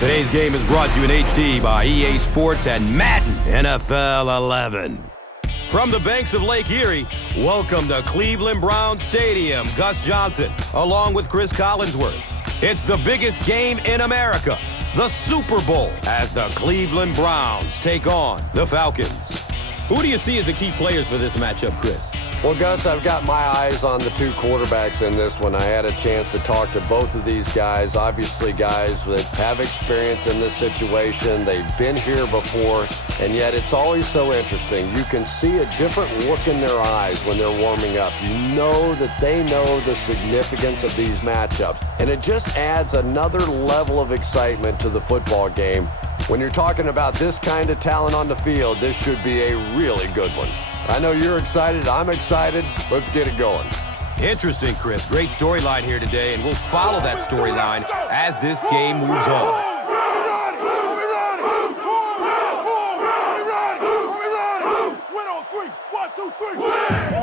Today's game is brought to you in HD by EA Sports and Madden NFL 11. From the banks of Lake Erie, welcome to Cleveland Browns Stadium. Gus Johnson, along with Cris Collinsworth. It's the biggest game in America, the Super Bowl, as the Cleveland Browns take on the Falcons. Who do you see as the key players for this matchup, Chris? Well, Gus, I've got my eyes on the two quarterbacks in this one. I had a chance to talk to both of these guys, obviously guys that have experience in this situation. They've been here before, and yet it's always so interesting. You can see a different look in their eyes when they're warming up. You know that they know the significance of these matchups, and it just adds another level of excitement to the football game. When you're talking about this kind of talent on the field, this should be a really good one. I know you're excited. I'm excited. Let's get it going. Interesting, Chris. Great storyline here today, and we'll follow that storyline as this game moves on. Win on three. 1, 2, 3.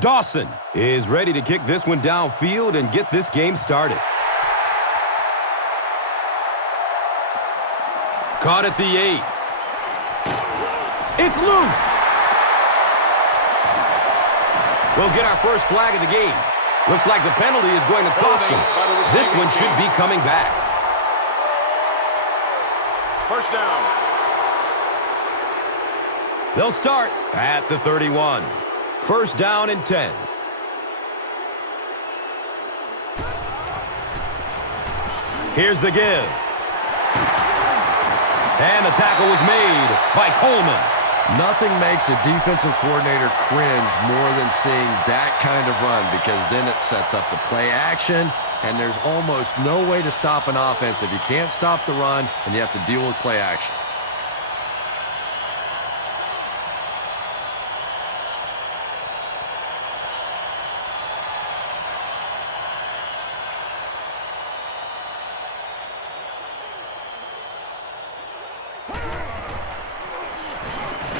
Dawson is ready to kick this one downfield and get this game started. Caught at the 8. It's loose. We'll get our first flag of the game. Looks like the penalty is going to cost them. This one should be coming back. First down. They'll start at the 31. First down and 10. Here's the give. And the tackle was made by Coleman. Nothing makes a defensive coordinator cringe more than seeing that kind of run, because then it sets up the play action, and there's almost no way to stop an offense if you can't stop the run and you have to deal with play action.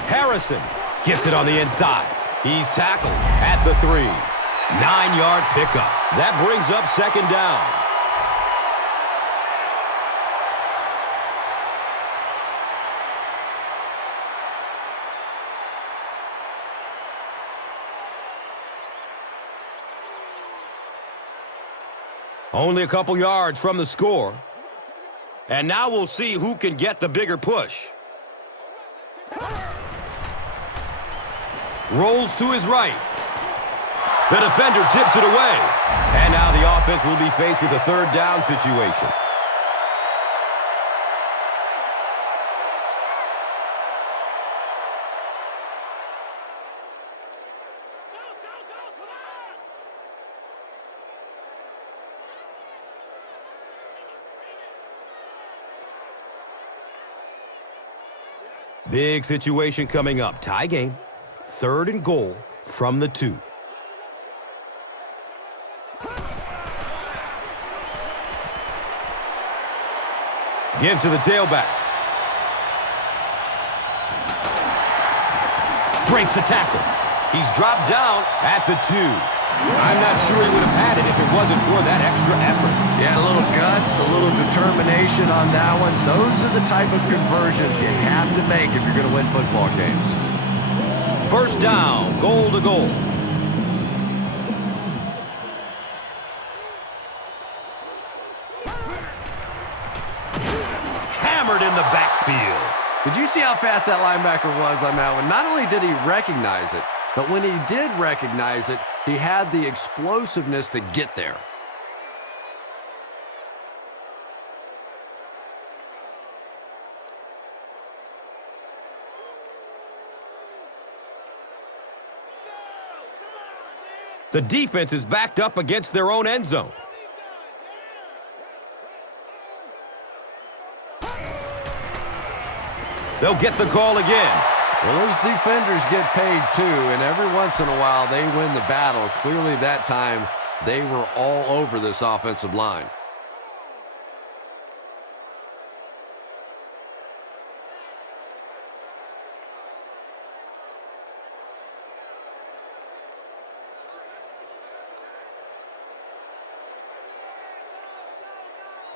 Harrison gets it on the inside. He's tackled at the 3. 9-yard pickup. That brings up second down. Only a couple yards from the score. And now we'll see who can get the bigger push. Rolls to his right. The defender tips it away. And now the offense will be faced with a third down situation. Big situation coming up. Tie game. 3rd and goal from the 2. Give to the tailback. Breaks the tackle. He's dropped down at the 2. I'm not sure he would have had it if it wasn't for that extra effort. Yeah, a little guts, a little determination on that one. Those are the type of conversions you have to make if you're going to win football games. First down, goal to goal. Hammered in the backfield. Did you see how fast that linebacker was on that one? Not only did he recognize it, but when he did recognize it, he had the explosiveness to get there. The defense is backed up against their own end zone. They'll get the call again. Well, those defenders get paid too, and every once in a while they win the battle. Clearly that time They were all over this offensive line.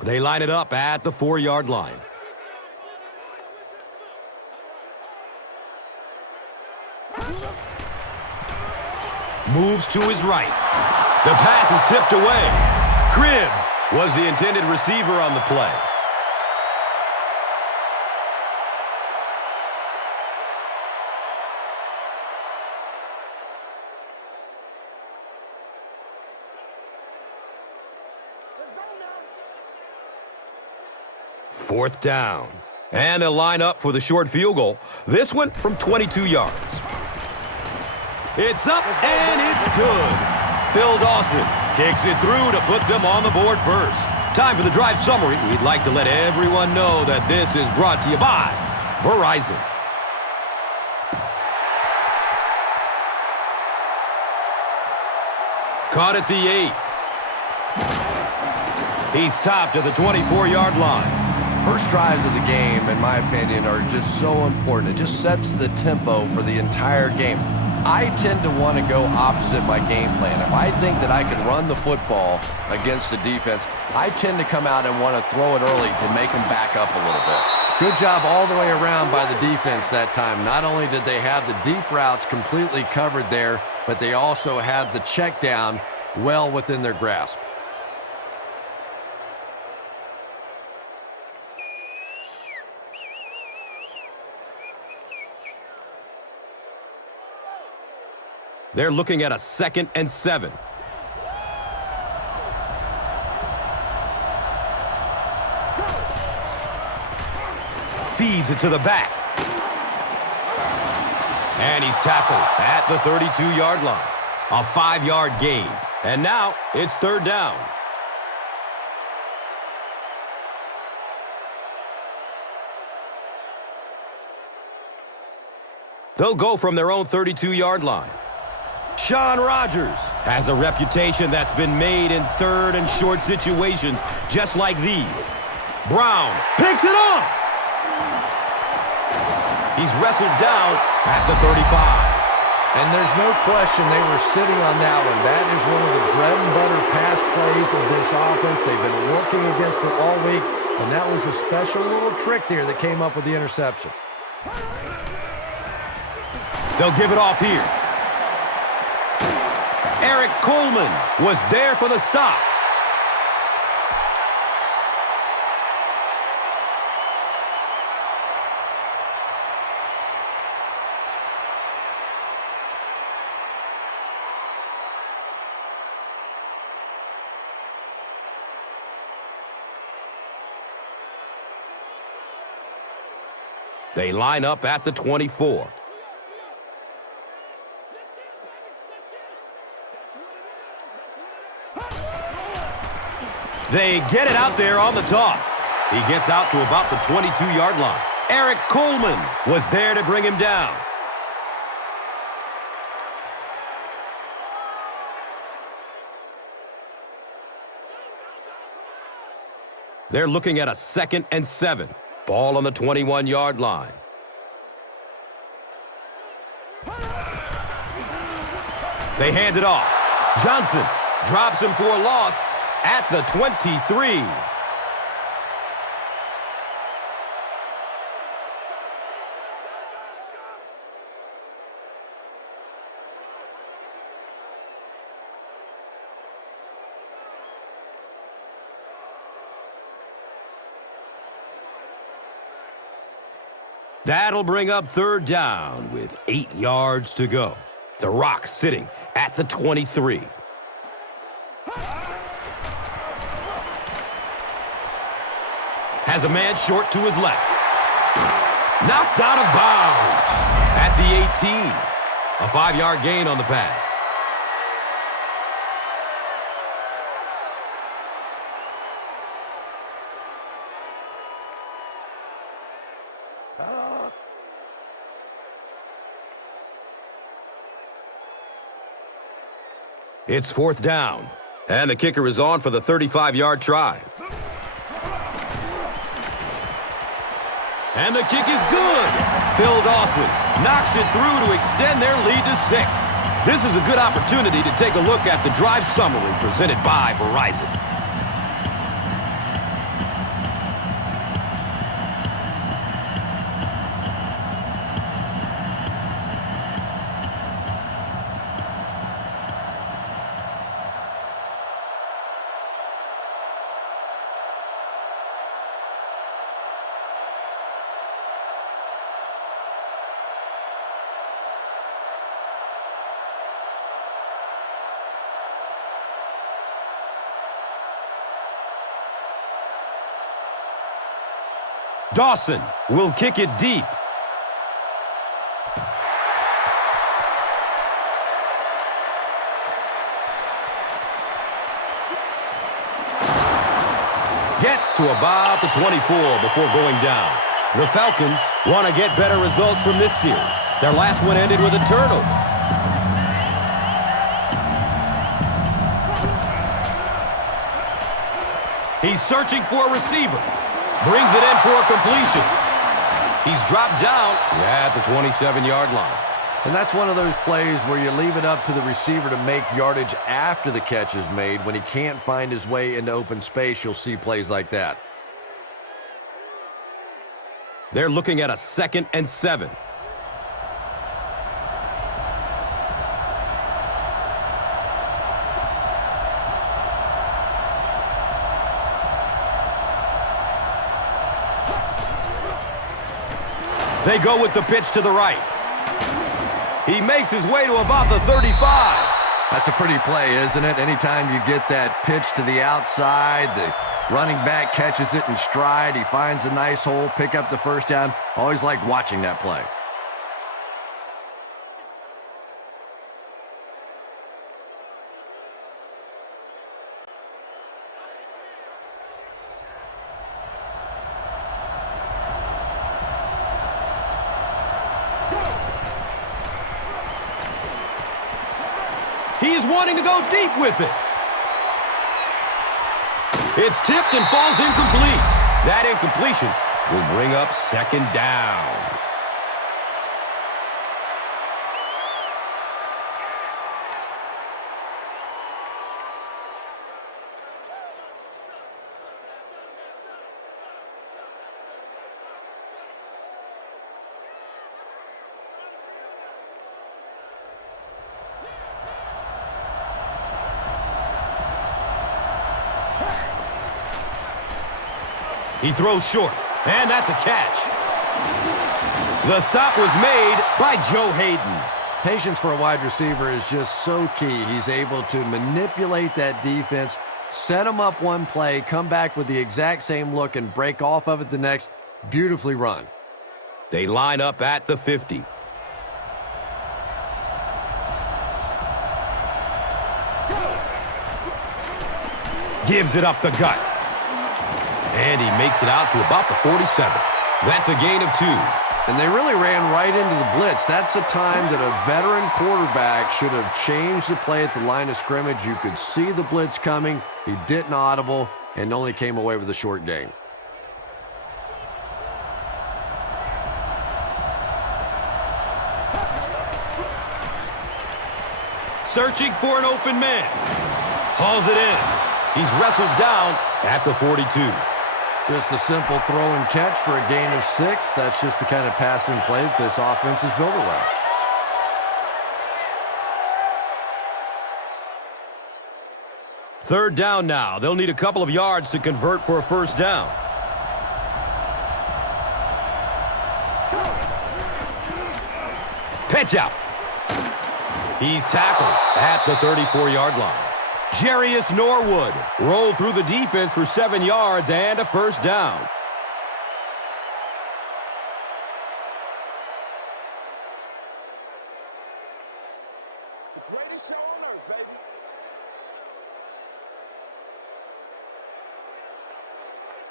They line it up at the 4-yard line. Moves to his right. The pass is tipped away. Cribbs was the intended receiver on the play. Fourth down. And they'll line up for the short field goal. This one from 22 yards. It's up and it's good. Phil Dawson kicks it through to put them on the board first. Time for the drive summary. We'd like to let everyone know that this is brought to you by Verizon. Caught at the 8. He stopped at the 24-yard line. First drives of the game, in my opinion, are just so important. It just sets the tempo for the entire game. I tend to want to go opposite my game plan. If I think that I can run the football against the defense, I tend to come out and want to throw it early to make them back up a little bit. Good job all the way around by the defense that time. Not only did they have the deep routes completely covered there, but they also had the check down well within their grasp. They're looking at a 2nd and 7. Feeds it to the back. And he's tackled at the 32-yard line. A 5-yard gain. And now it's 3rd down. They'll go from their own 32-yard line. Sean Rogers has a reputation that's been made in 3rd and short situations just like these. Brown picks it off. He's wrestled down at the 35. And there's no question they were sitting on that one. That is one of the bread and butter pass plays of this offense. They've been working against it all week, and that was a special little trick there that came up with the interception. They'll give it off here. Eric Coleman was there for the stop. They line up at the 24. They get it out there on the toss. He gets out to about the 22-yard line. Eric Coleman was there to bring him down. They're looking at a 2nd and 7. Ball on the 21-yard line. They hand it off. Johnson drops him for a loss at the 23. That'll bring up 3rd down with 8 yards to go. The Rock sitting at the 23. Has a man short to his left. Knocked out of bounds at the 18. A 5-yard gain on the pass. It's 4th down. And the kicker is on for the 35-yard try. And the kick is good. Phil Dawson knocks it through to extend their lead to 6. This is a good opportunity to take a look at the drive summary presented by Verizon. Dawson will kick it deep. Gets to about the 24 before going down. The Falcons want to get better results from this series. Their last one ended with a turnover. He's searching for a receiver. Brings it in for a completion. He's dropped down at the 27-yard line. And that's one of those plays where you leave it up to the receiver to make yardage after the catch is made. When he can't find his way into open space, you'll see plays like that. They're looking at a 2nd and 7. They go with the pitch to the right. He makes his way to about the 35. That's a pretty play, isn't it? Anytime you get that pitch to the outside, the running back catches it in stride. He finds a nice hole, pick up the first down. Always like watching that play. He is wanting to go deep with it. It's tipped and falls incomplete. That incompletion will bring up 2nd down. He throws short, and that's a catch. The stop was made by Joe Hayden. Patience for a wide receiver is just so key. He's able to manipulate that defense, set him up one play, come back with the exact same look, and break off of it the next. Beautifully run. They line up at the 50. Gives it up the gut. And he makes it out to about the 47. That's a gain of 2. And they really ran right into the blitz. That's a time that a veteran quarterback should have changed the play at the line of scrimmage. You could see the blitz coming. He didn't audible and only came away with a short gain. Searching for an open man. Hauls it in. He's wrestled down at the 42. Just a simple throw and catch for a gain of 6. That's just the kind of passing play that this offense is built around. Third down now. They'll need a couple of yards to convert for a first down. Pitch out. He's tackled at the 34-yard line. Jarius Norwood rolled through the defense for 7 yards and a first down.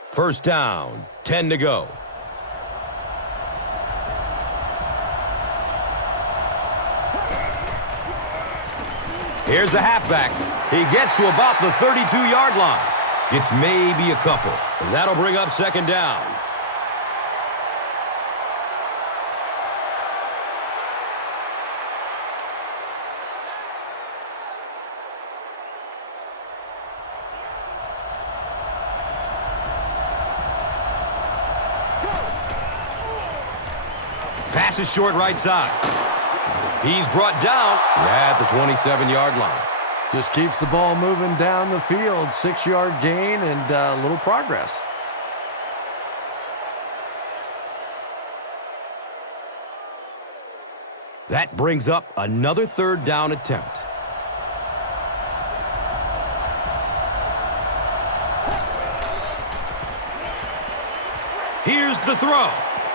First down, 10 to go. Here's a halfback. He gets to about the 32-yard line. Gets maybe a couple. And that'll bring up second down. Pass is short right side. He's brought down at the 27-yard line. Just keeps the ball moving down the field. 6-yard gain and a little progress. That brings up another third down attempt. Here's the throw.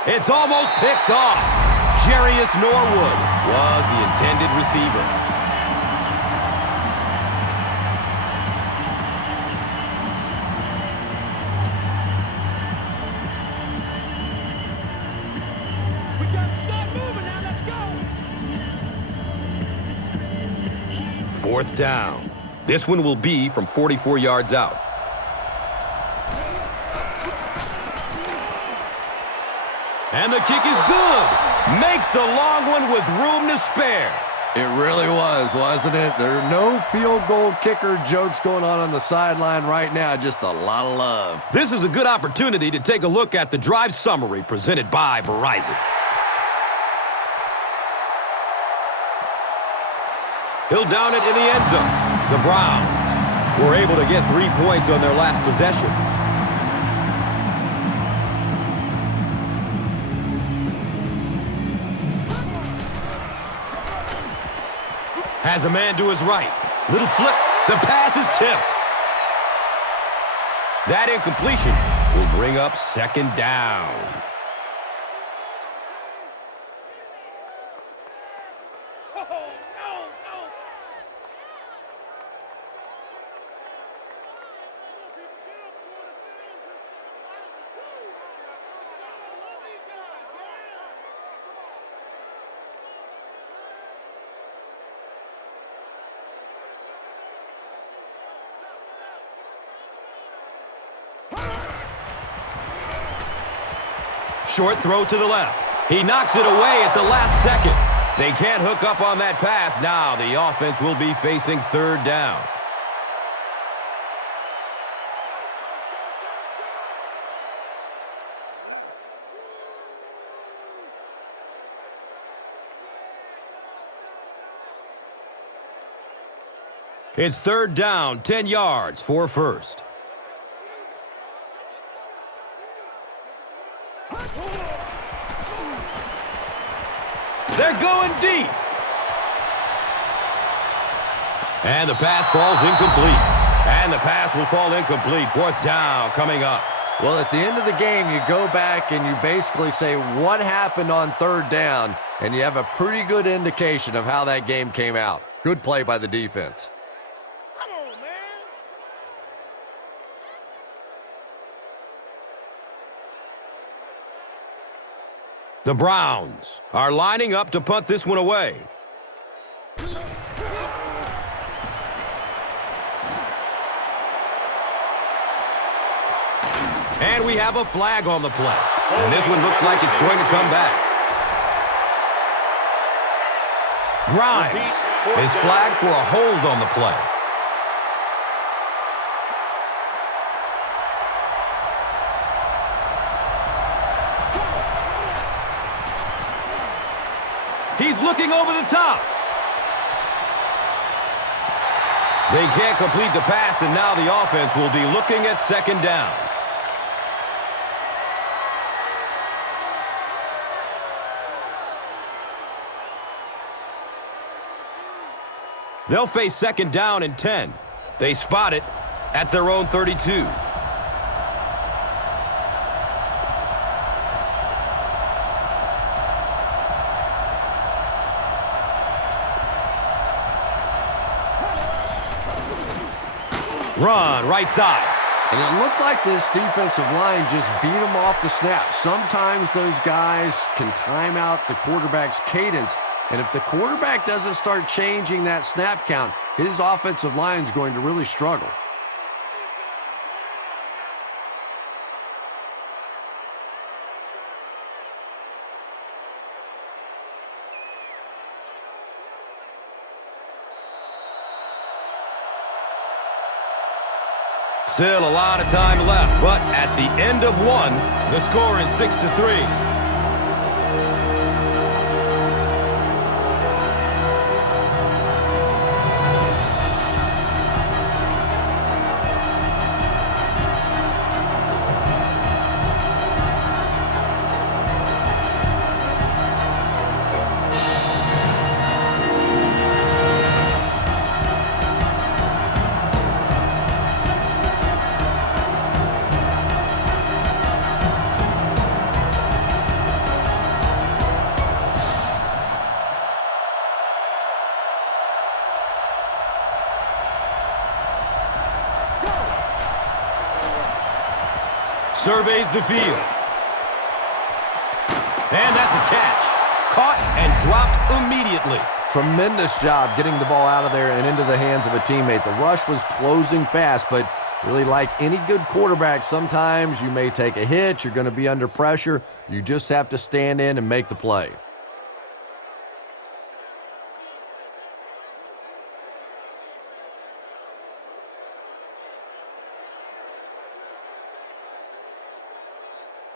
It's almost picked off. Jarius Norwood was the intended receiver. We got to start moving now. Let's go. Fourth down. This one will be from 44 yards out. And the kick is good. Makes the long one with room to spare. It really was, wasn't it? There are no field goal kicker jokes going on the sideline right now. Just a lot of love. This is a good opportunity to take a look at the drive summary presented by Verizon. He'll down it in the end zone. The Browns were able to get 3 points on their last possession. Has a man to his right. Little flip. The pass is tipped. That incompletion will bring up second down. Short throw to the left. He knocks it away at the last second. They can't hook up on that pass. Now the offense will be facing third down. It's third down, 10 yards for first. They're going deep. And the pass falls incomplete. And the pass will fall incomplete. Fourth down coming up. Well, at the end of the game, you go back and you basically say what happened on third down, and you have a pretty good indication of how that game came out. Good play by the defense. Come on, man. The Browns are lining up to punt this one away. And we have a flag on the play. And this one looks like it's going to come back. Grimes is flagged for a hold on the play. He's looking over the top. They can't complete the pass, and now the offense will be looking at second down. They'll face second down and 10. They spot it at their own 32. Run, right side. And it looked like this defensive line just beat them off the snap. Sometimes those guys can time out the quarterback's cadence. And if the quarterback doesn't start changing that snap count, his offensive line is going to really struggle. Still a lot of time left, but at the end of one, the score is 6-3. Surveys the field. And that's a catch. Caught and dropped immediately. Tremendous job getting the ball out of there and into the hands of a teammate. The rush was closing fast, but really, like any good quarterback, sometimes you may take a hit. You're going to be under pressure. You just have to stand in and make the play.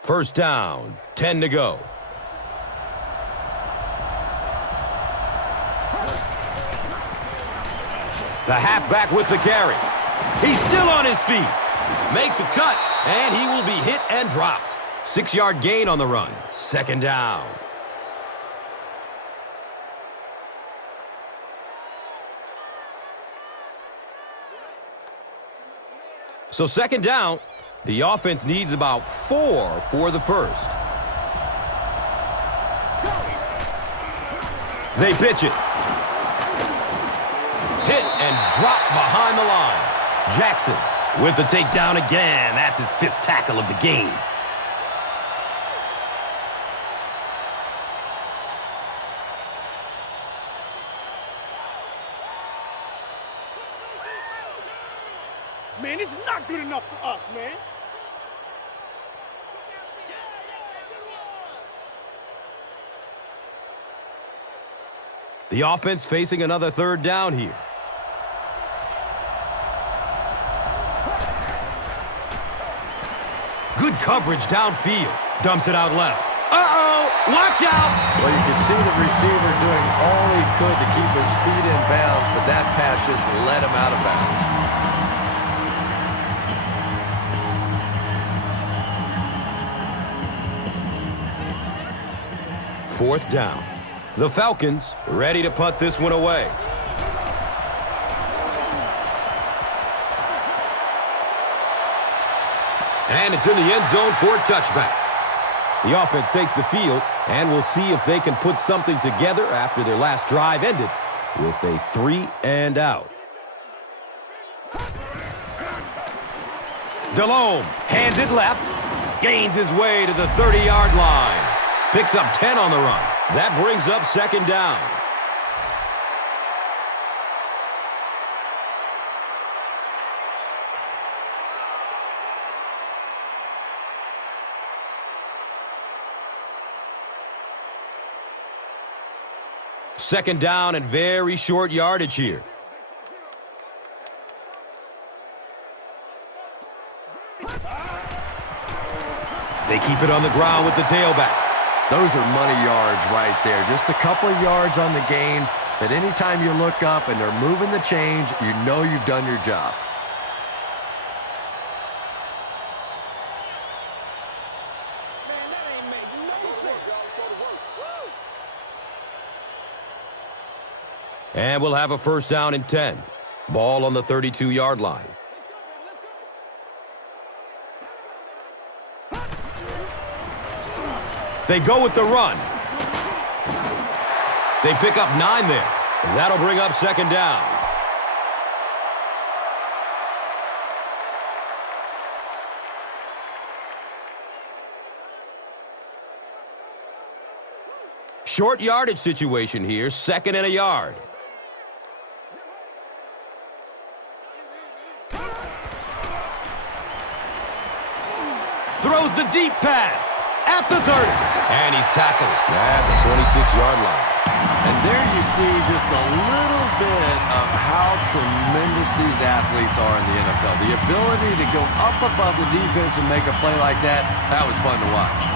First down, 10 to go. The halfback with the carry. He's still on his feet. Makes a cut, and he will be hit and dropped. 6-yard gain on the run. Second down. So second down. The offense needs about 4 for the first. They pitch it. Hit and drop behind the line. Jackson with the takedown again. That's his 5th tackle of the game. Man, this is not good enough for us, man. The offense facing another third down here. Good coverage downfield. Dumps it out left. Uh-oh! Watch out! Well, you can see the receiver doing all he could to keep his feet in bounds, but that pass just let him out of bounds. Fourth down. The Falcons ready to punt this one away. And it's in the end zone for a touchback. The offense takes the field, and we'll see if they can put something together after their last drive ended with a 3 and out. Delhomme hands it left, gains his way to the 30-yard line. Picks up 10 on the run. That brings up second down. Second down and very short yardage here. They keep it on the ground with the tailback. Those are money yards right there. Just a couple of yards on the gain, but anytime you look up and they're moving the change, you know you've done your job. And we'll have a first down and 10. Ball on the 32-yard line. They go with the run. They pick up 9 there, and that'll bring up second down. Short yardage situation here, 2nd and a yard. Throws the deep pass at the 30. And he's tackled at the 26-yard line. And there you see just a little bit of how tremendous these athletes are in the NFL. The ability to go up above the defense and make a play like that, that was fun to watch.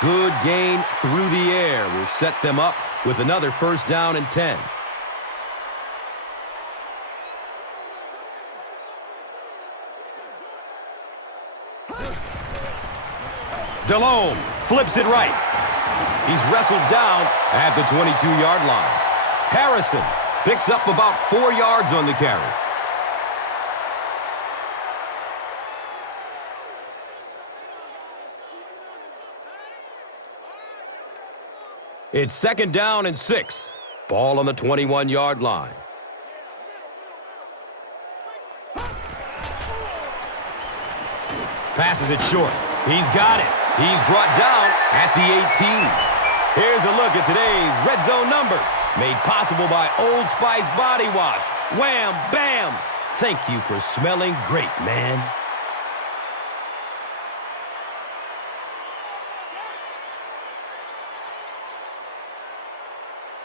Good gain through the air will set them up with another 1st down and 10. DeLome flips it right. He's wrestled down at the 22-yard line. Harrison picks up about 4 yards on the carry. It's 2nd down and 6. Ball on the 21-yard line. Passes it short. He's got it. He's brought down at the 18. Here's a look at today's red zone numbers, made possible by Old Spice Body Wash. Wham, bam. Thank you for smelling great, man.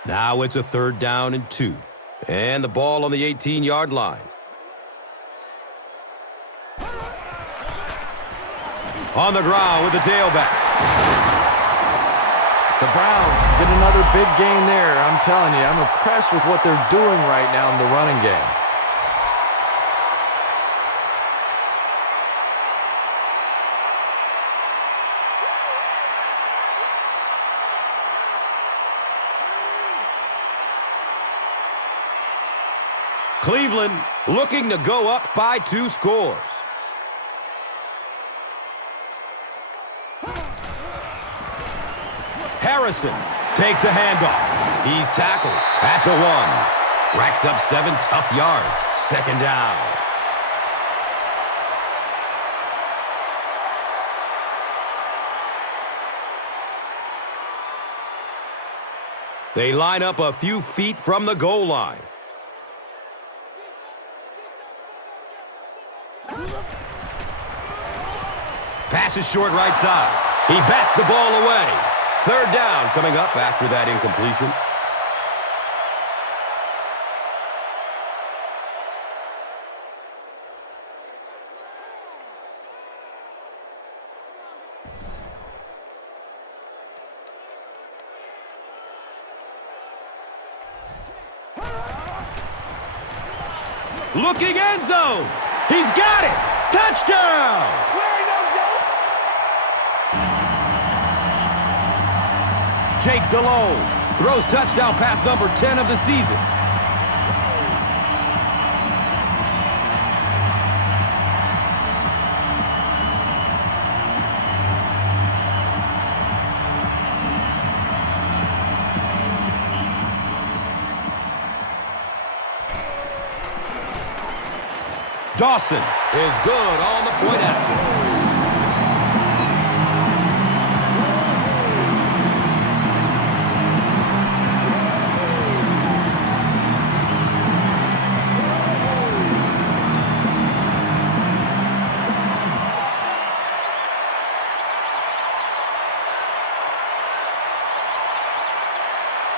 Now it's a 3rd down and 2. And the ball on the 18-yard line. On the ground with the tailback. The Browns get another big gain there. I'm telling you, I'm impressed with what they're doing right now in the running game. Cleveland looking to go up by 2 scores. Harrison takes a handoff. He's tackled at the 1. Racks up 7 tough yards. 2nd down. They line up a few feet from the goal line. Passes short right side. He bats the ball away. 3rd down coming up after that incompletion. Looking end zone. He's got it. Touchdown. Jake DeLone throws touchdown pass number 10 of the season. Dawson is good on the point after.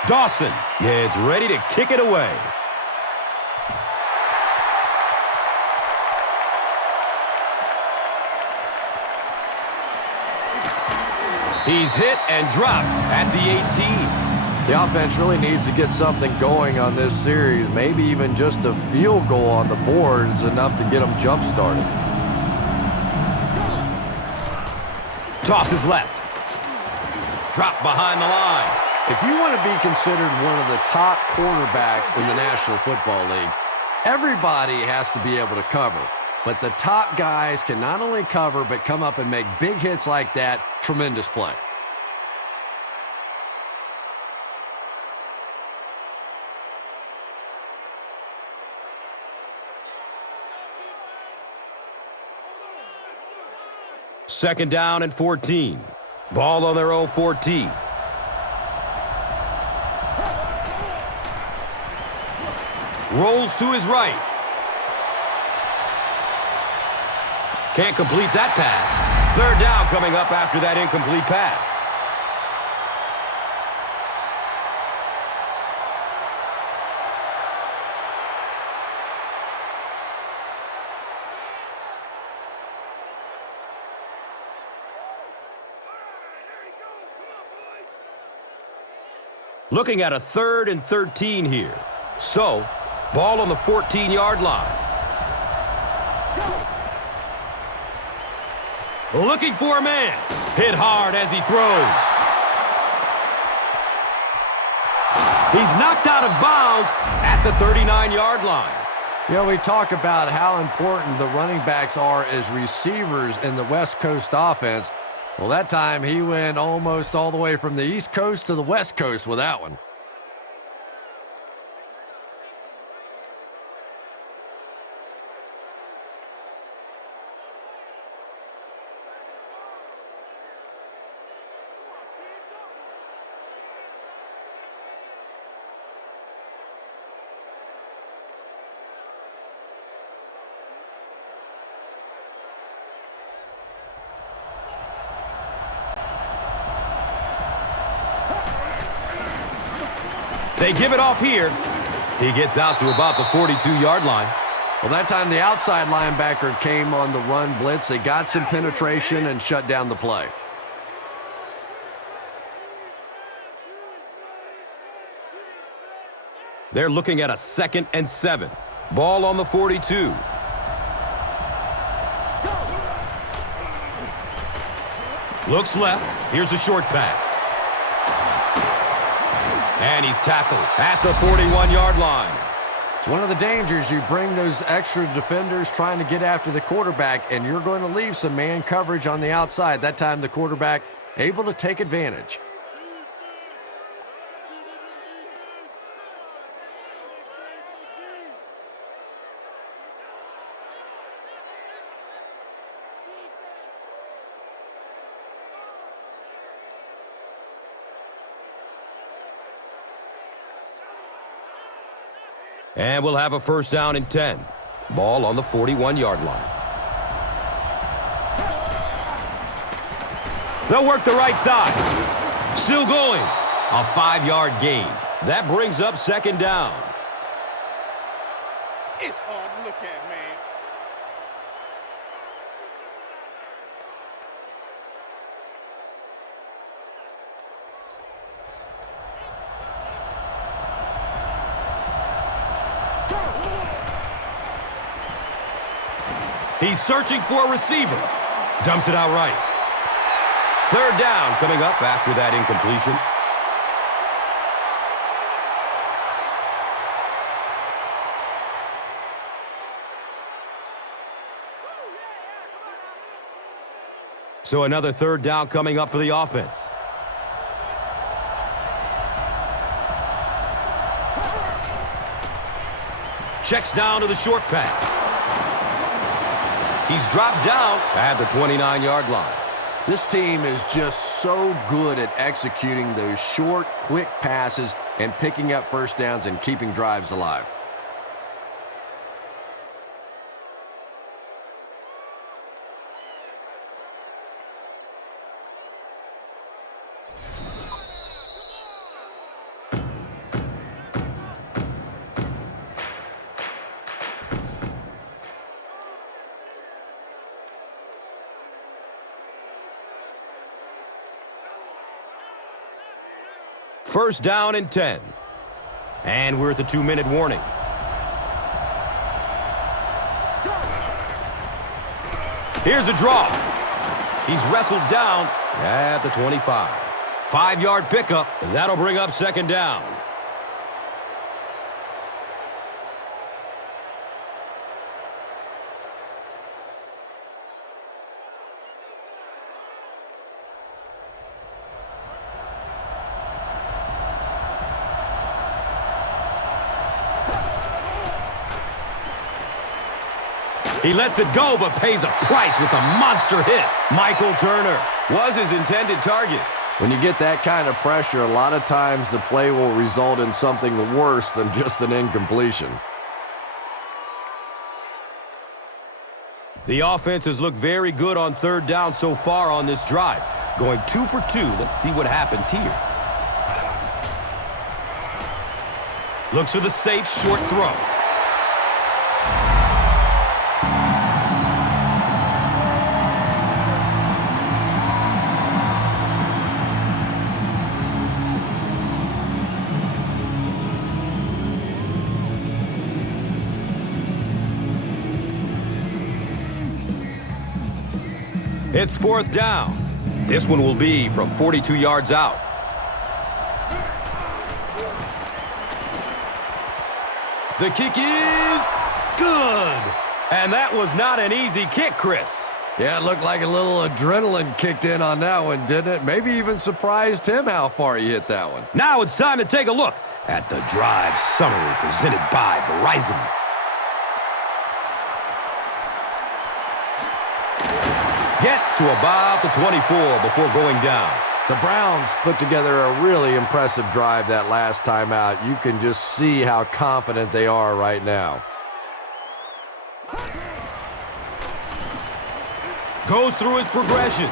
Dawson is ready to kick it away. He's hit and dropped at the 18. The offense really needs to get something going on this series. Maybe even just a field goal on the board is enough to get them jump-started. Tosses left. Drop behind the line. If you want to be considered one of the top cornerbacks in the National Football League, everybody has to be able to cover. But the top guys can not only cover, but come up and make big hits like that. Tremendous play. Second down and 14. Ball on their own 14. Rolls to his right. Can't complete that pass. Third down coming up after that incomplete pass. Looking at a 3rd and 13 here. So, ball on the 14-yard line. Looking for a man. Hit hard as he throws. He's knocked out of bounds at the 39-yard line. You know, we talk about how important the running backs are as receivers in the West Coast offense. Well, that time he went almost all the way from the East Coast to the West Coast with that one. They give it off here. He gets out to about the 42-yard line. Well, that time the outside linebacker came on the run blitz. They got some penetration and shut down the play. They're looking at a 2nd and 7. Ball on the 42. Looks left. Here's a short pass. And he's tackled at the 41-yard line. It's one of the dangers. You bring those extra defenders trying to get after the quarterback, and you're going to leave some man coverage on the outside. That time the quarterback able to take advantage. And we'll have a 1st down and 10. Ball on the 41-yard line. They'll work the right side. Still going. A 5-yard gain. That brings up 2nd down. It's hard to look at, man. He's searching for a receiver. Dumps it out right. 3rd down coming up after that incompletion. So another 3rd down coming up for the offense. Checks down to the short pass. He's dropped down at the 29-yard line. This team is just so good at executing those short, quick passes and picking up 1st downs and keeping drives alive. First down and 10. And we're at the 2-minute warning. Here's a draw. He's wrestled down at the 25. 5-yard pickup. That'll bring up 2nd down. He lets it go, but pays a price with a monster hit. Michael Turner was his intended target. When you get that kind of pressure, a lot of times the play will result in something worse than just an incompletion. The offense has looked very good on third down so far on this drive. Going 2 for 2. Let's see what happens here. Looks for the safe short throw. It's fourth down. This one will be from 42 yards out. The kick is good. And that was not an easy kick, Chris. Yeah, it looked like a little adrenaline kicked in on that one, didn't it? Maybe even surprised him how far he hit that one. Now it's time to take a look at the drive summary presented by Verizon. Gets to about the 24 before going down. The Browns put together a really impressive drive that last time out. You can just see how confident they are right now. Goes through his progression.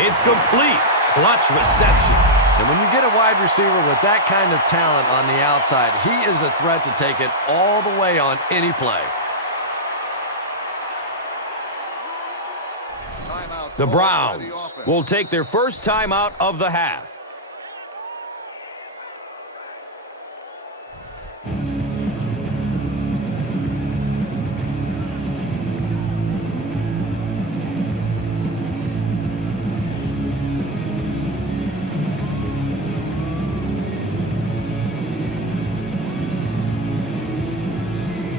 It's complete. Clutch reception. And when you get a wide receiver with that kind of talent on the outside, he is a threat to take it all the way on any play. The Browns will take their first timeout of the half.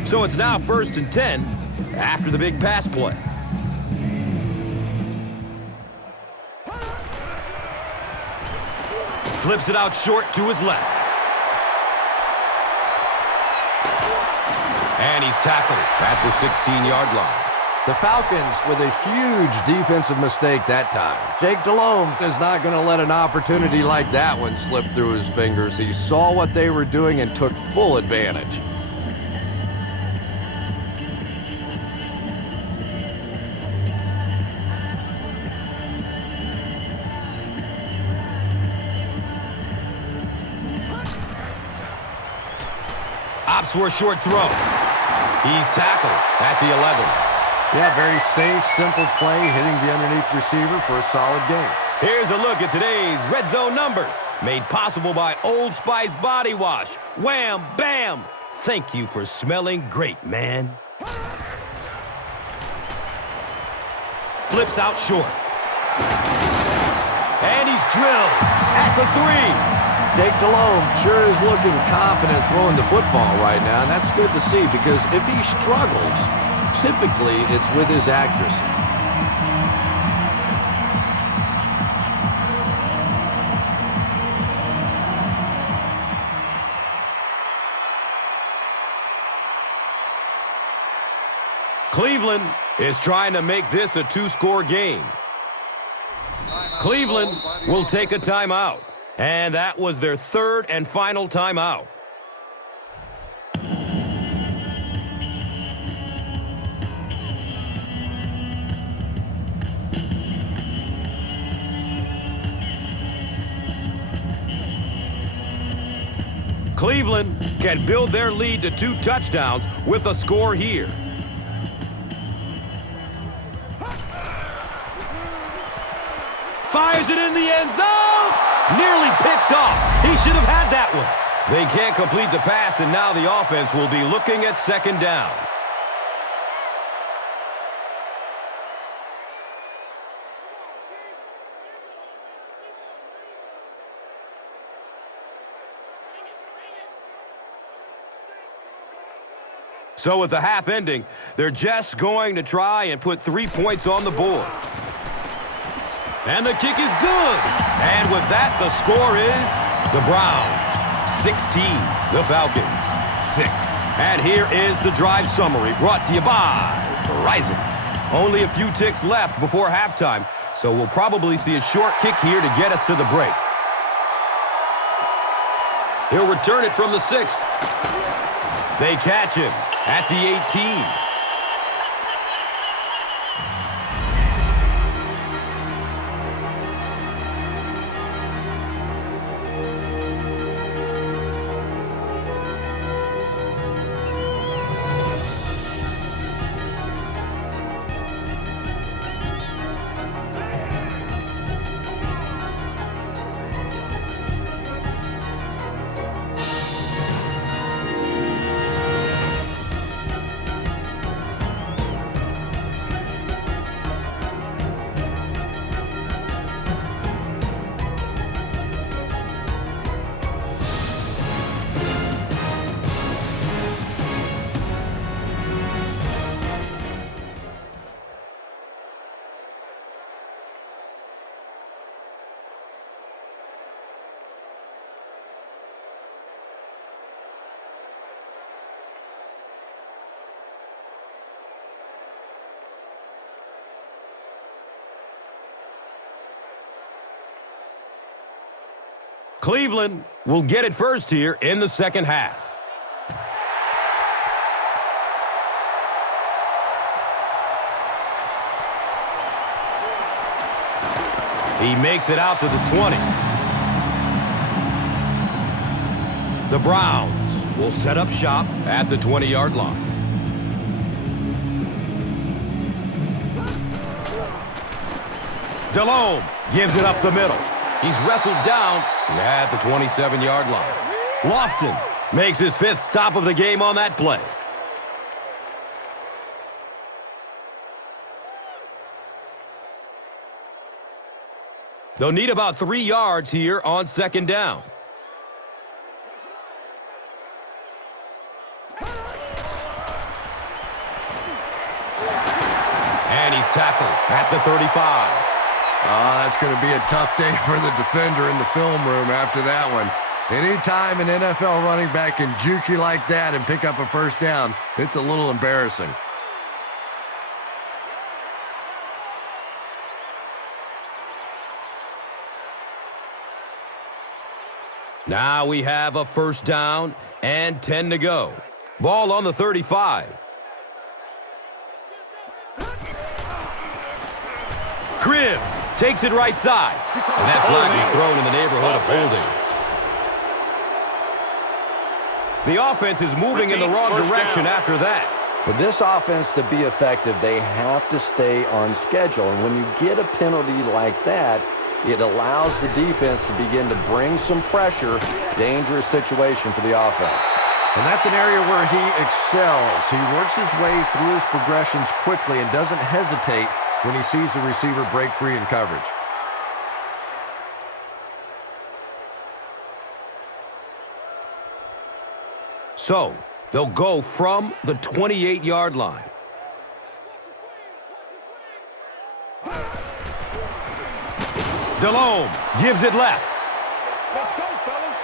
So it's now 1st and 10 after the big pass play. Flips it out short to his left. And he's tackled at the 16-yard line. The Falcons with a huge defensive mistake that time. Jake Delhomme is not going to let an opportunity like that one slip through his fingers. He saw what they were doing and took full advantage. Opts for a short throw. He's tackled at the 11. Yeah, very safe, simple play, hitting the underneath receiver for a solid gain. Here's a look at today's Red Zone numbers, made possible by Old Spice Body Wash. Wham, bam! Thank you for smelling great, man. Flips out short. And he's drilled at the 3. Jake Delhomme sure is looking confident throwing the football right now, and that's good to see because if he struggles, typically it's with his accuracy. Cleveland is trying to make this a 2-score game. Cleveland will take a timeout. And that was their third and final timeout. Cleveland can build their lead to 2 touchdowns with a score here. Fires it in the end zone. Nearly picked off. He should have had that one. They can't complete the pass, and now the offense will be looking at 2nd down. So with the half ending, they're just going to try and put 3 points on the board. And the kick is good. And with that, the score is the Browns 16, the Falcons 6. And here is the drive summary brought to you by Verizon. Only a few ticks left before halftime, so we'll probably see a short kick here to get us to the break. He'll return it from the 6. They catch him at the 18. Cleveland will get it first here in the second half. He makes it out to the 20. The Browns will set up shop at the 20-yard line. Delhomme gives it up the middle. He's wrestled down at the 27-yard line. Lofton makes his 5th stop of the game on that play. They'll need about 3 yards here on second down. And he's tackled at the 35. That's going to be a tough day for the defender in the film room after that one. Anytime an NFL running back can juke you like that and pick up a first down, it's a little embarrassing. Now we have a first down and 10 to go. Ball on the 35. Cris takes it right side. And that flag is thrown in the neighborhood of holding. The offense is moving in the wrong direction after that. For this offense to be effective, they have to stay on schedule. And when you get a penalty like that, it allows the defense to begin to bring some pressure. Dangerous situation for the offense. And that's an area where he excels. He works his way through his progressions quickly and doesn't hesitate when he sees the receiver break free in coverage. So, they'll go from the 28-yard line. Delhomme gives it left. Let's go, fellas.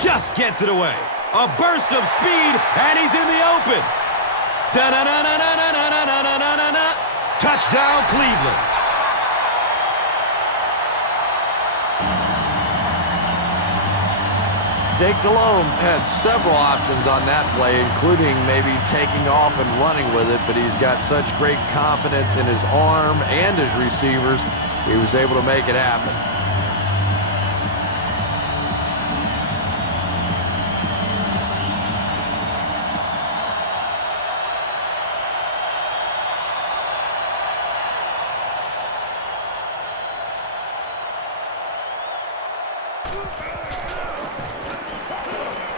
Just gets it away. A burst of speed, and he's in the open. Da-na-na-na-na-na-na-na-na-na-na. Touchdown, Cleveland. Jake Delhomme had several options on that play, including maybe taking off and running with it, but he's got such great confidence in his arm and his receivers, he was able to make it happen.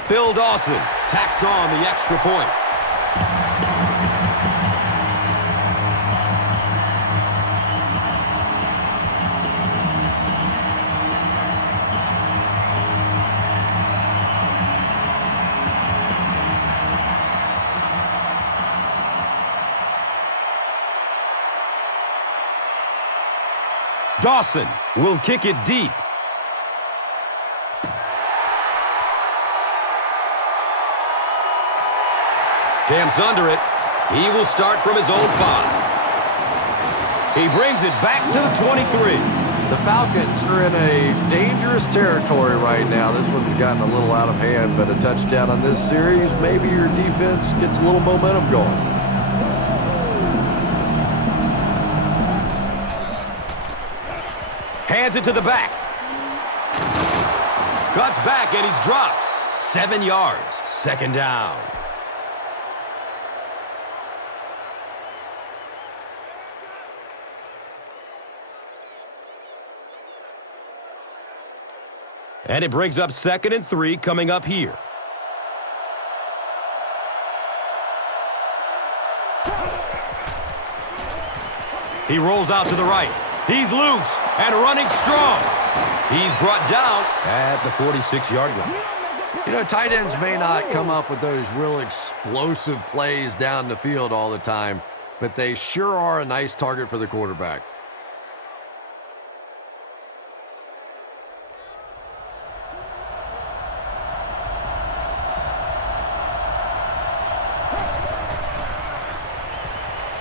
Phil Dawson tacks on the extra point. Dawson will kick it deep. Camps under it. He will start from his own 5. He brings it back to the 23. The Falcons are in a dangerous territory right now. This one's gotten a little out of hand, but a touchdown on this series, maybe your defense gets a little momentum going. Hands it to the back. Cuts back, and he's dropped. 7 yards. Second down. And it brings up 2nd and 3 coming up here. He rolls out to the right. He's loose and running strong. He's brought down at the 46-yard line. You know, tight ends may not come up with those real explosive plays down the field all the time, but they sure are a nice target for the quarterback.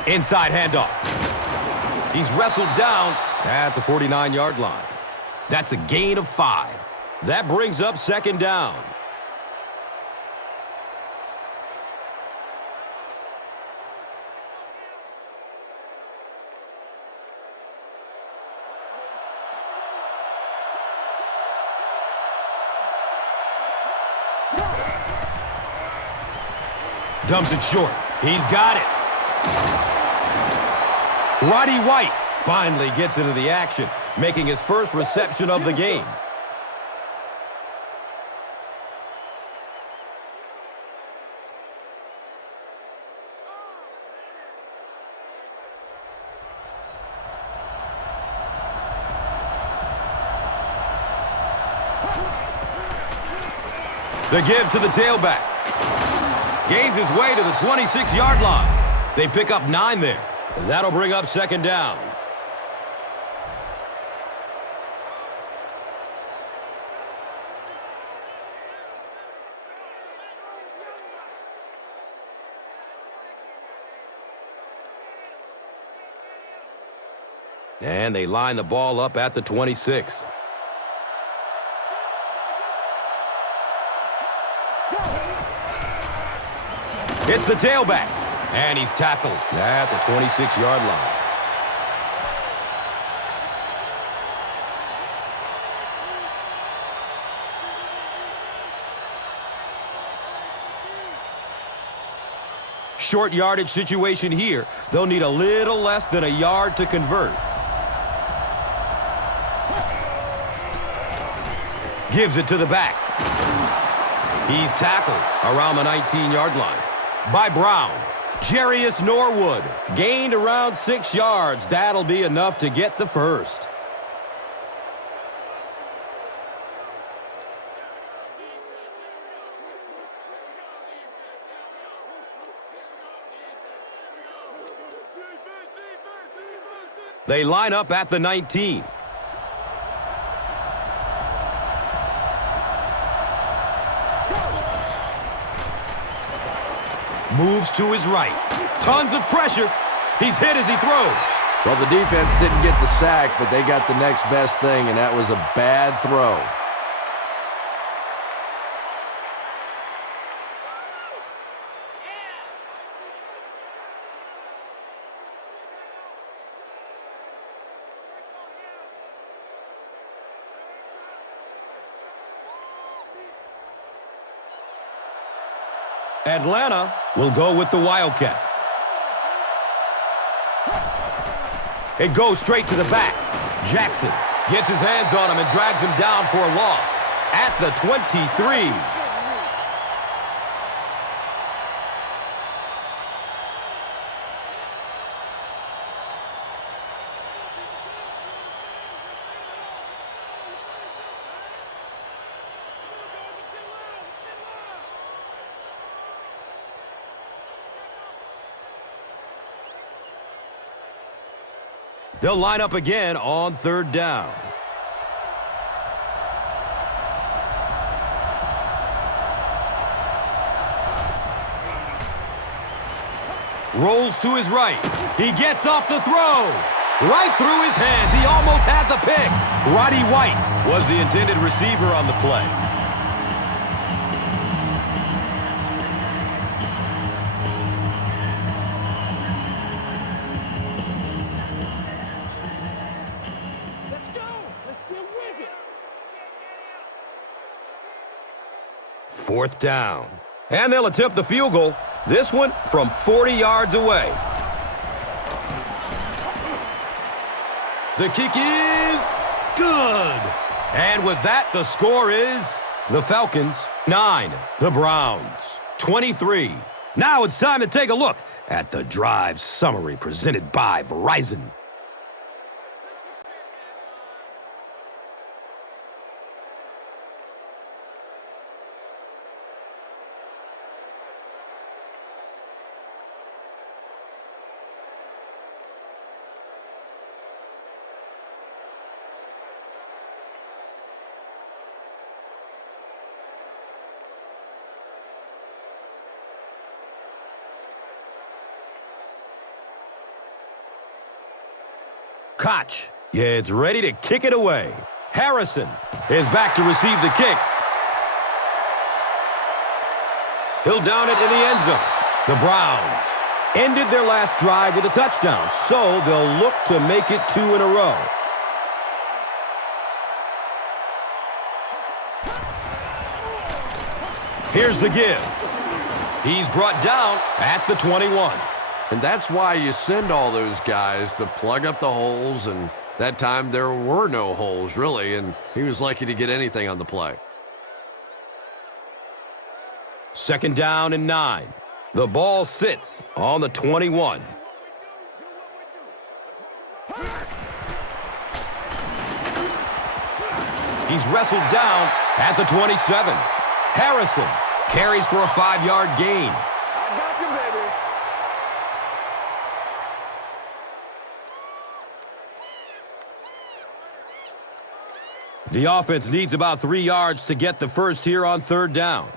Inside handoff. He's wrestled down at the 49-yard line. That's a gain of 5. That brings up 2nd down. Dumps it short. He's got it. Roddy White finally gets into the action, making his first reception of the game. The give to the tailback. Gains his way to the 26-yard line. They pick up 9 there. That'll bring up 2nd down. And they line the ball up at the 26. It's the tailback. And he's tackled at the 26-yard line. Short yardage situation here. They'll need a little less than a yard to convert. Gives it to the back. He's tackled around the 19-yard line by Brown. Jarius Norwood gained around 6 yards. That'll be enough to get the first. They line up at the 19. Moves to his right. Tons of pressure. He's hit as he throws. Well, the defense didn't get the sack, but they got the next best thing, and that was a bad throw. Atlanta will go with the Wildcat. It goes straight to the back. Jackson gets his hands on him and drags him down for a loss at the 23. They'll line up again on third down. Rolls to his right. He gets off the throw. Right through his hands. He almost had the pick. Roddy White was the intended receiver on the play. Let's go. Let's get with it. Fourth down. And they'll attempt the field goal. This one from 40 yards away. The kick is good. And with that, the score is the Falcons 9, the Browns 23. Now it's time to take a look at the drive summary presented by Verizon. Koch gets ready to kick it away. Harrison is back to receive the kick. He'll down it in the end zone. The Browns ended their last drive with a touchdown, so they'll look to make it 2 in a row. Here's the give. He's brought down at the 21. And that's why you send all those guys to plug up the holes, and that time there were no holes, really, and he was lucky to get anything on the play. Second down and 9. The ball sits on the 21. He's wrestled down at the 27. Harrison carries for a 5-yard gain. I got you, baby. The offense needs about 3 yards to get the first here on third down.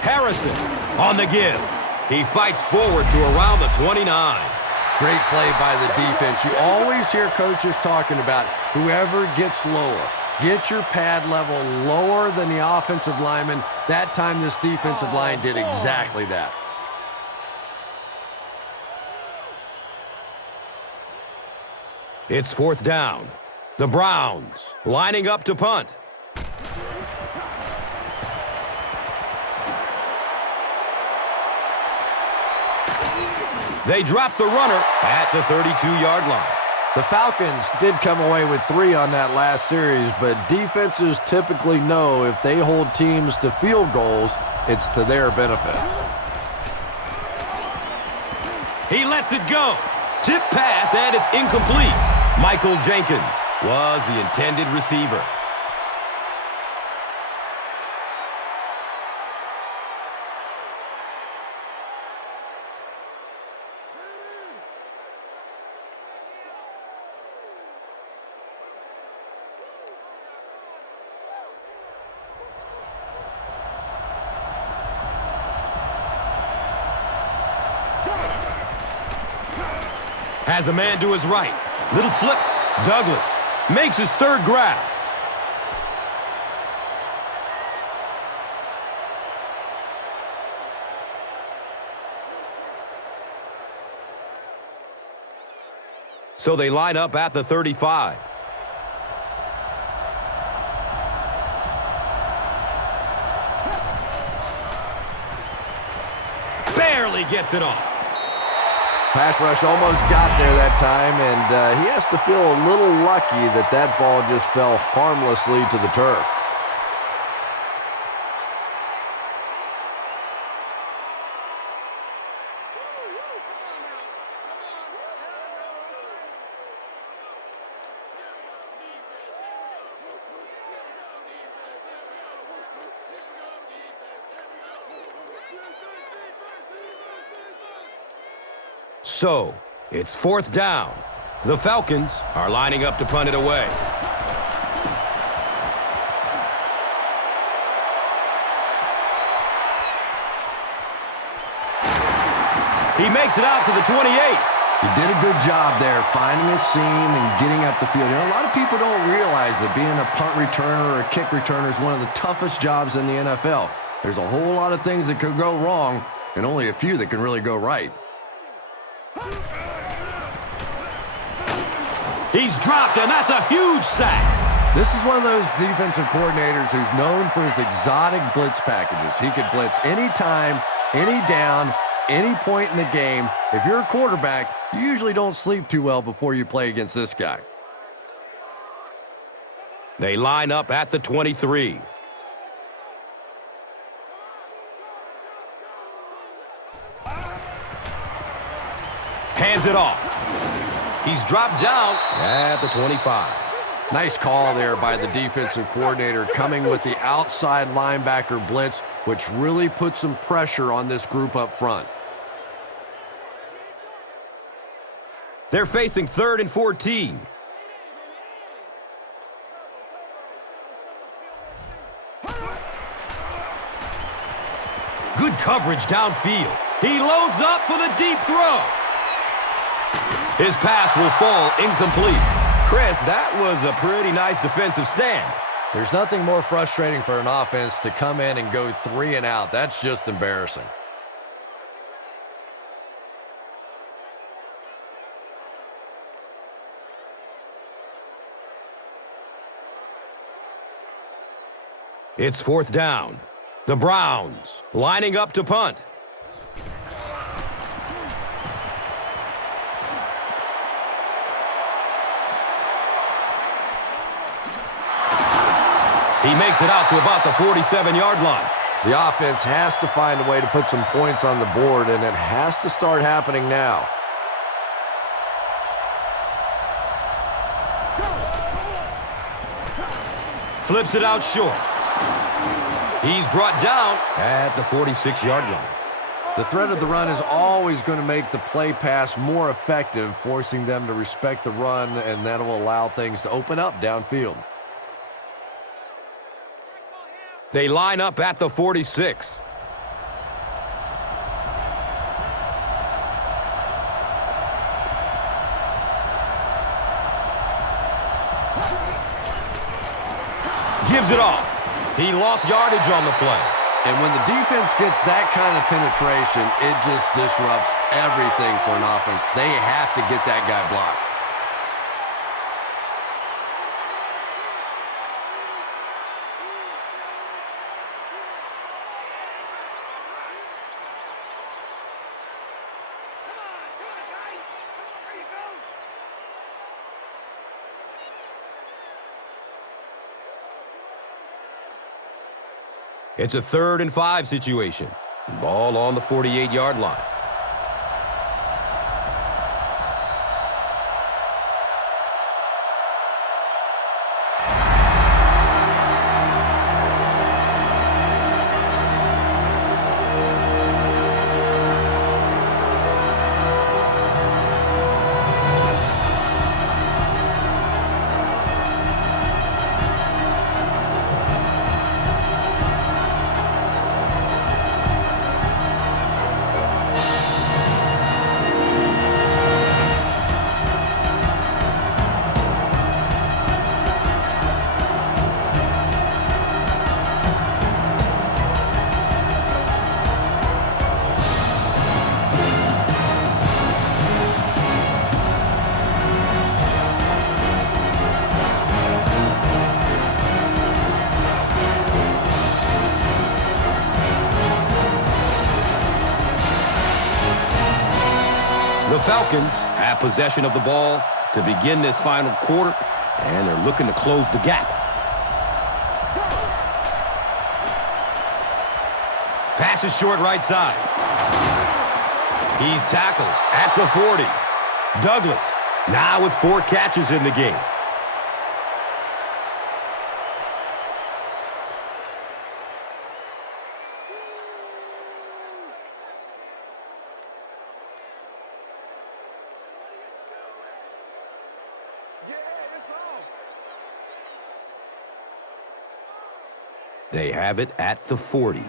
Harrison on the give. He fights forward to around the 29. Great play by the defense. You always hear coaches talking about whoever gets lower. Get your pad level lower than the offensive lineman. That time this defensive line did exactly that. It's fourth down. The Browns lining up to punt. They drop the runner at the 32-yard line. The Falcons did come away with 3 on that last series, but defenses typically know if they hold teams to field goals, it's to their benefit. He lets it go. Tip pass, and it's incomplete. Michael Jenkins was the intended receiver. Has a man to his right. Little flip. Douglas makes his third grab. So they line up at the 35. Barely gets it off. Pass rush almost got there that time, and he has to feel a little lucky that that ball just fell harmlessly to the turf. So, it's 4th down. The Falcons are lining up to punt it away. He makes it out to the 28. He did a good job there, finding a seam and getting up the field. You know, a lot of people don't realize that being a punt returner or a kick returner is one of the toughest jobs in the NFL. There's a whole lot of things that could go wrong, and only a few that can really go right. He's dropped, and that's a huge sack. This is one of those defensive coordinators who's known for his exotic blitz packages. He could blitz any time, any down, any point in the game. If you're a quarterback, you usually don't sleep too well before you play against this guy. They line up at the 23. Hands it off. He's dropped down at the 25. Nice call there by the defensive coordinator, coming with the outside linebacker blitz, which really put some pressure on this group up front. They're facing 3rd and 14. Good coverage downfield. He loads up for the deep throw. His pass will fall incomplete. Chris, that was a pretty nice defensive stand. There's nothing more frustrating for an offense to come in and go 3 and out. That's just embarrassing. It's 4th down. The Browns lining up to punt. He makes it out to about the 47-yard line. The offense has to find a way to put some points on the board, and it has to start happening now. Flips it out short. He's brought down at the 46-yard line. The threat of the run is always going to make the play pass more effective, forcing them to respect the run, and that will allow things to open up downfield. They line up at the 46. Gives it off. He lost yardage on the play. And when the defense gets that kind of penetration, it just disrupts everything for an offense. They have to get that guy blocked. It's a 3rd and 5 situation. Ball on the 48-yard line. The Falcons have possession of the ball to begin this final quarter, and they're looking to close the gap. Pass is short right side. He's tackled at the 40. Douglas now with 4 catches in the game. They have it at the 40.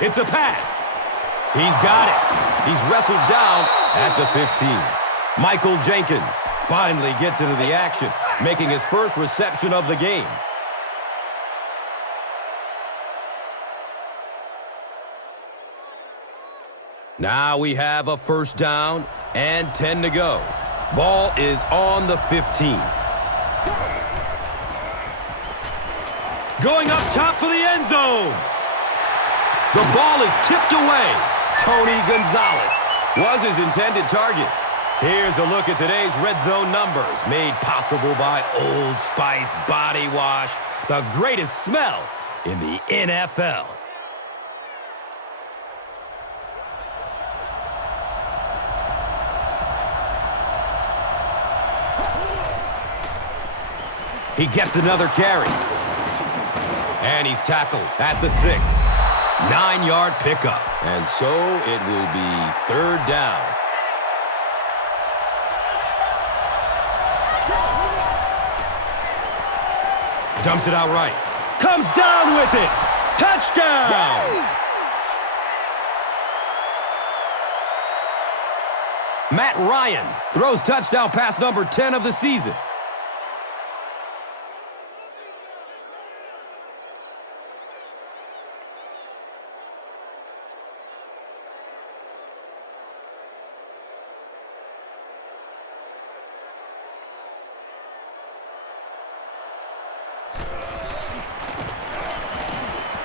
It's a pass. He's got it. He's wrestled down at the 15. Michael Jenkins finally gets into the action, making his first reception of the game. Now we have a first down and 10 to go. Ball is on the 15. Going up top for the end zone. The ball is tipped away. Tony Gonzalez was his intended target. Here's a look at today's red zone numbers, made possible by Old Spice Body Wash, the greatest smell in the NFL. He gets another carry. And he's tackled at the 6. 9-yard pickup. And so it will be third down. Dumps it out right. Comes down with it. Touchdown! Matt Ryan throws touchdown pass number 10 of the season.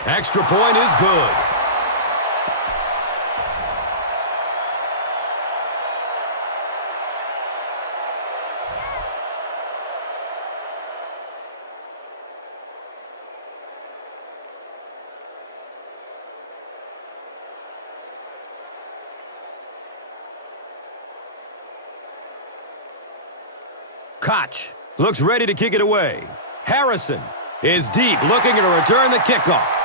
Extra point is good. Koch looks ready to kick it away. Harrison is deep, looking to return the kickoff.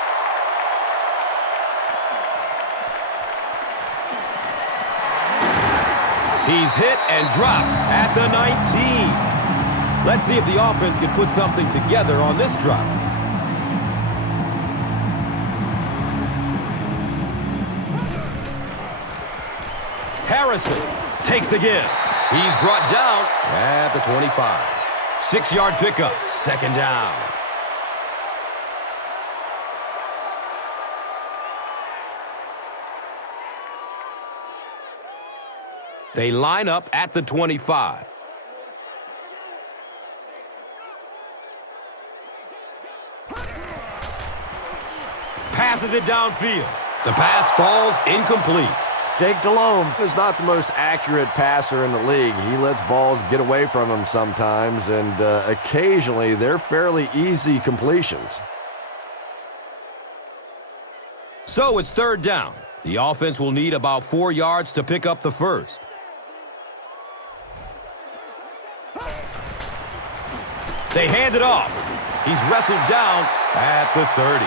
He's hit and dropped at the 19. Let's see if the offense can put something together on this drop. Harrison takes the give. He's brought down at the 25. 6-yard pickup, second down. They line up at the 25. Passes it downfield. The pass falls incomplete. Jake Delhomme is not the most accurate passer in the league. He lets balls get away from him sometimes, and occasionally they're fairly easy completions. So it's third down. The offense will need about 4 yards to pick up the first. They hand it off. He's wrestled down at the 30.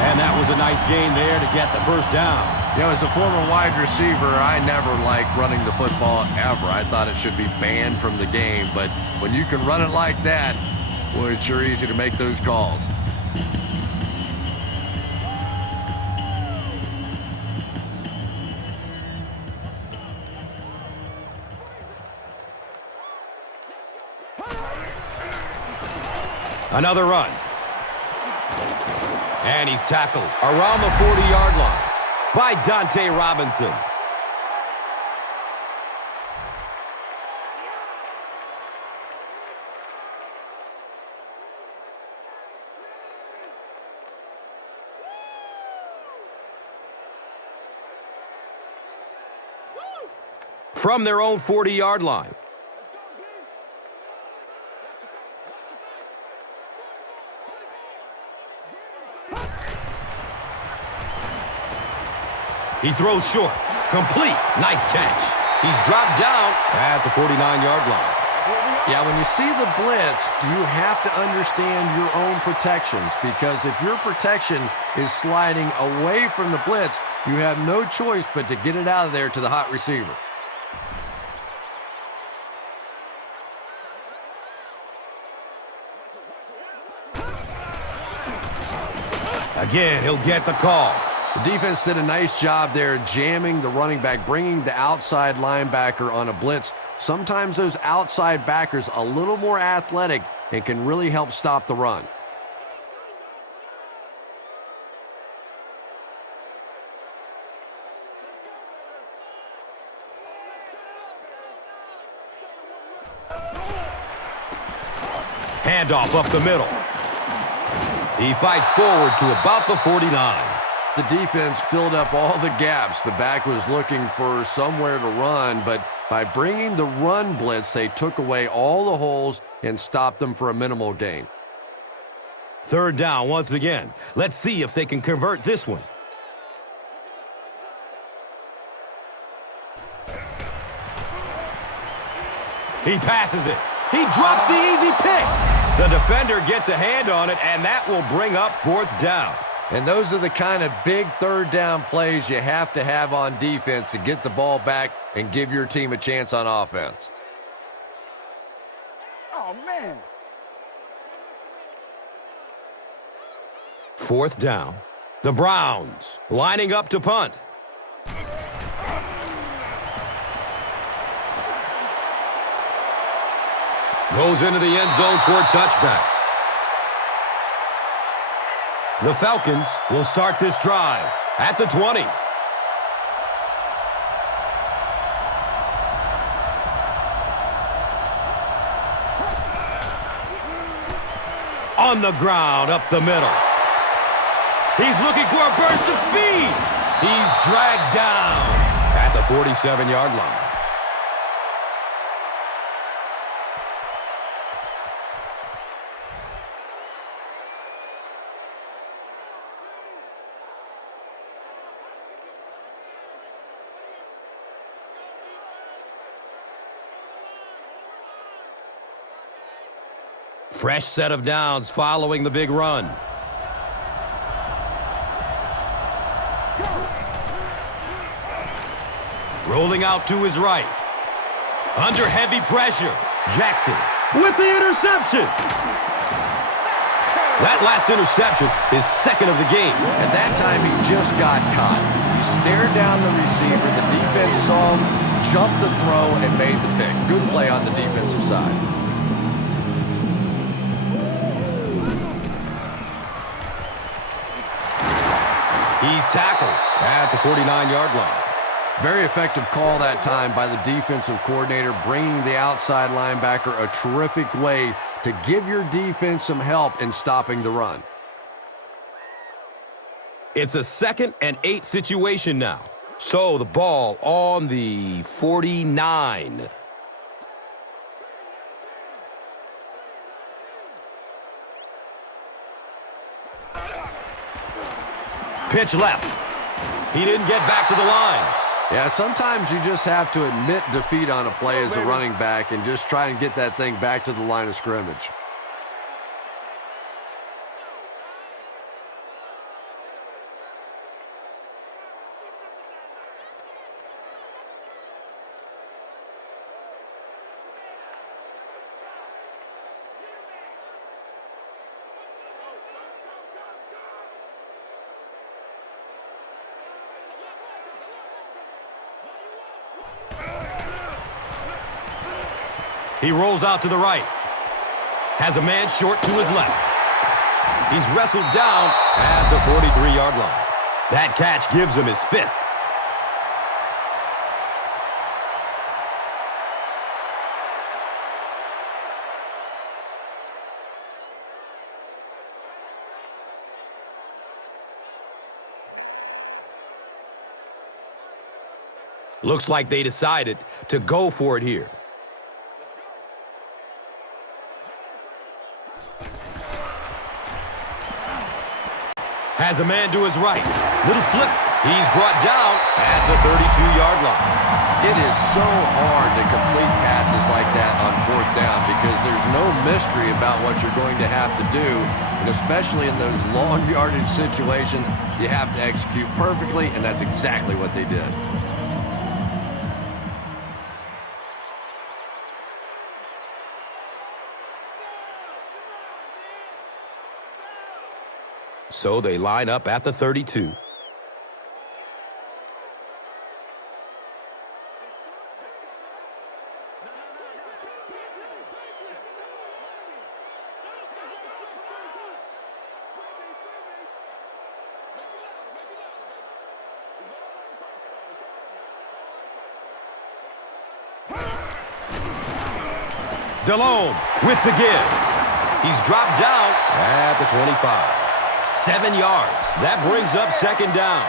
And that was a nice gain there to get the first down. You know, as a former wide receiver, I never liked running the football ever. I thought it should be banned from the game. But when you can run it like that, boy, it's sure easy to make those calls. Another run. And he's tackled around the 40-yard line by Dante Robinson. From their own 40-yard line. He throws short. Complete. Nice catch. He's dropped down at the 49-yard line. Yeah, when you see the blitz, you have to understand your own protections, because if your protection is sliding away from the blitz, You have no choice but to get it out of there to the hot receiver. Again, he'll get the call. The defense did a nice job there jamming the running back, bringing the outside linebacker on a blitz. Sometimes those outside backers a little more athletic and can really help stop the run. Handoff up the middle. He fights forward to about the 49. The defense filled up all the gaps. The back was looking for somewhere to run, but by bringing the run blitz, they took away all the holes and stopped them for a minimal gain. Third down once again. Let's see if they can convert this one. He passes it. He drops the easy pick. The defender gets a hand on it, and that will bring up fourth down. And those are the kind of big third down plays you have to have on defense to get the ball back and give your team a chance on offense. Oh, man. Fourth down. The Browns lining up to punt. Goes into the end zone for a touchback. The Falcons will start this drive at the 20. On the ground, up the middle. He's looking for a burst of speed. He's dragged down at the 47-yard line. Fresh set of downs following the big run. Rolling out to his right. Under heavy pressure. Jackson with the interception. That last interception is second of the game. And that time he just got caught. He stared down the receiver. The defense saw him, jumped the throw, and made the pick. Good play on the defensive side. He's tackled at the 49-yard line. Very effective call that time by the defensive coordinator, bringing the outside linebacker a terrific way to give your defense some help in stopping the run. It's a 2nd and 8 situation now. So the ball on the 49. Pitch left. He didn't get back to the line. Yeah, sometimes you just have to admit defeat on a play as a running back and just try and get that thing back to the line of scrimmage. He rolls out to the right. Has a man short to his left. He's wrestled down at the 43-yard line. That catch gives him his 5th. Looks like they decided to go for it here. Has a man to his right. Little flip He's brought down at the 32-yard line. It is so hard to complete passes like that on 4th down because there's no mystery about what you're going to have to do. And especially in those long yardage situations, you have to execute perfectly, and that's exactly what they did. So they line up at the 32. DeLome with the give. He's dropped down at the 25. 7 yards. That brings up 2nd down.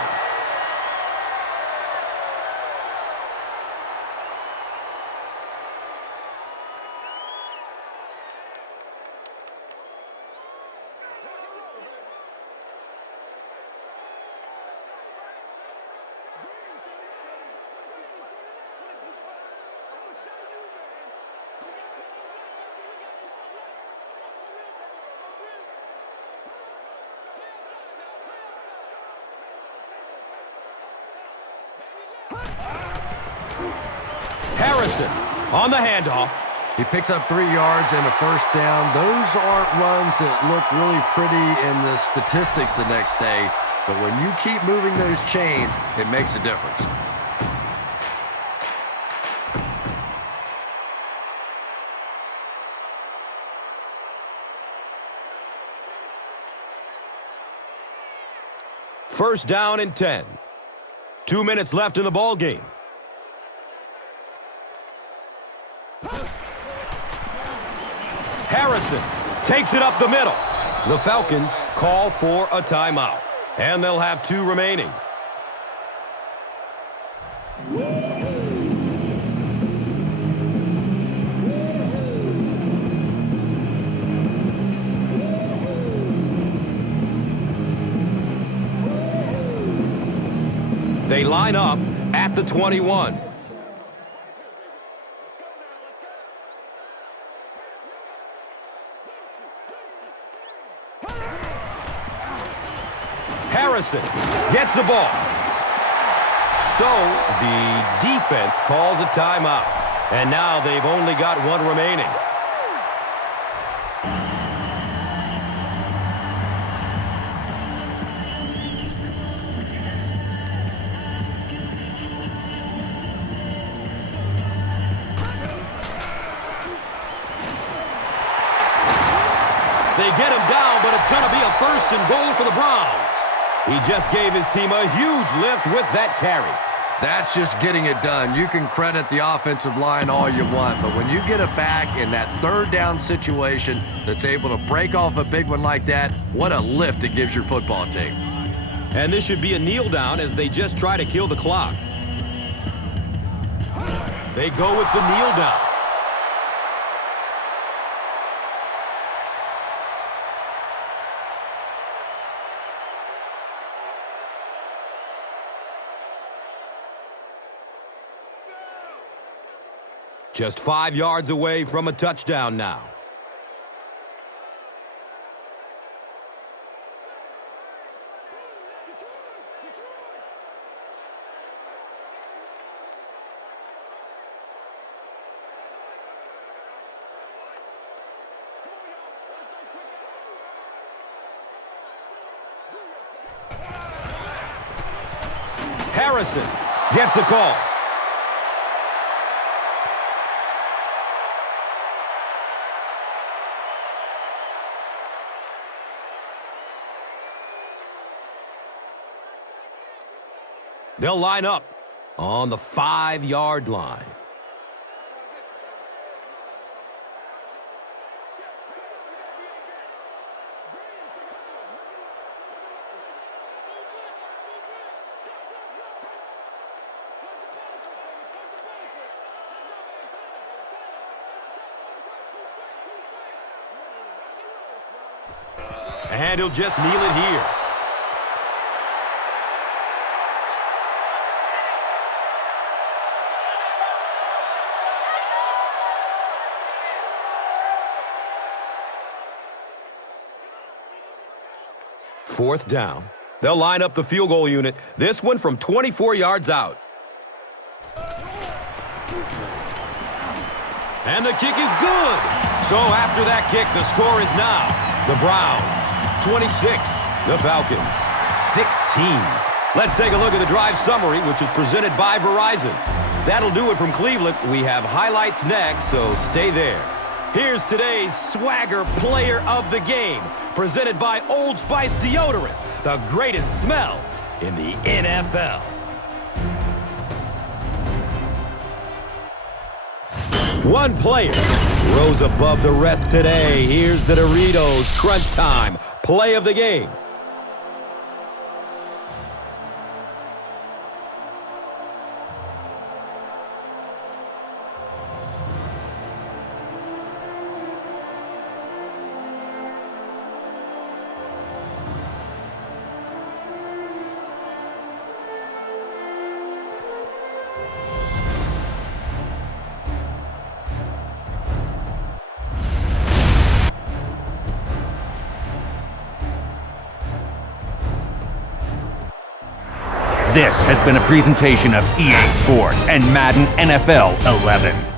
Harrison on the handoff. He picks up 3 yards and a 1st down. Those aren't runs that look really pretty in the statistics the next day, but when you keep moving those chains, it makes a difference. First down and 10. 2 minutes left in the ball game. Harrison takes it up the middle. The Falcons call for a timeout, and they'll have 2 remaining. They line up at the 21. Harrison gets the ball. So the defense calls a timeout. And now they've only got 1 remaining. They get him down, but it's going to be a 1st and goal for the Browns. He just gave his team a huge lift with that carry. That's just getting it done. You can credit the offensive line all you want, but when you get it back in that 3rd down situation that's able to break off a big one like that, what a lift it gives your football team. And this should be a kneel down as they just try to kill the clock. They go with the kneel down. Just 5 yards away from a touchdown now. Harrison gets a call. They'll line up on the 5-yard line. And he'll just kneel it here. 4th down. They'll line up the field goal unit, this one from 24 yards out. And the kick is good. So after that kick, the score is now the Browns 26, the Falcons 16. Let's take a look at the drive summary, which is presented by Verizon. That'll do it from Cleveland. We have highlights next, so stay there. Here's today's swagger player of the game, presented by Old Spice deodorant, the greatest smell in the NFL. One player rose above the rest today. Here's the Doritos Crunch Time play of the game. This has been a presentation of EA Sports and Madden NFL 11.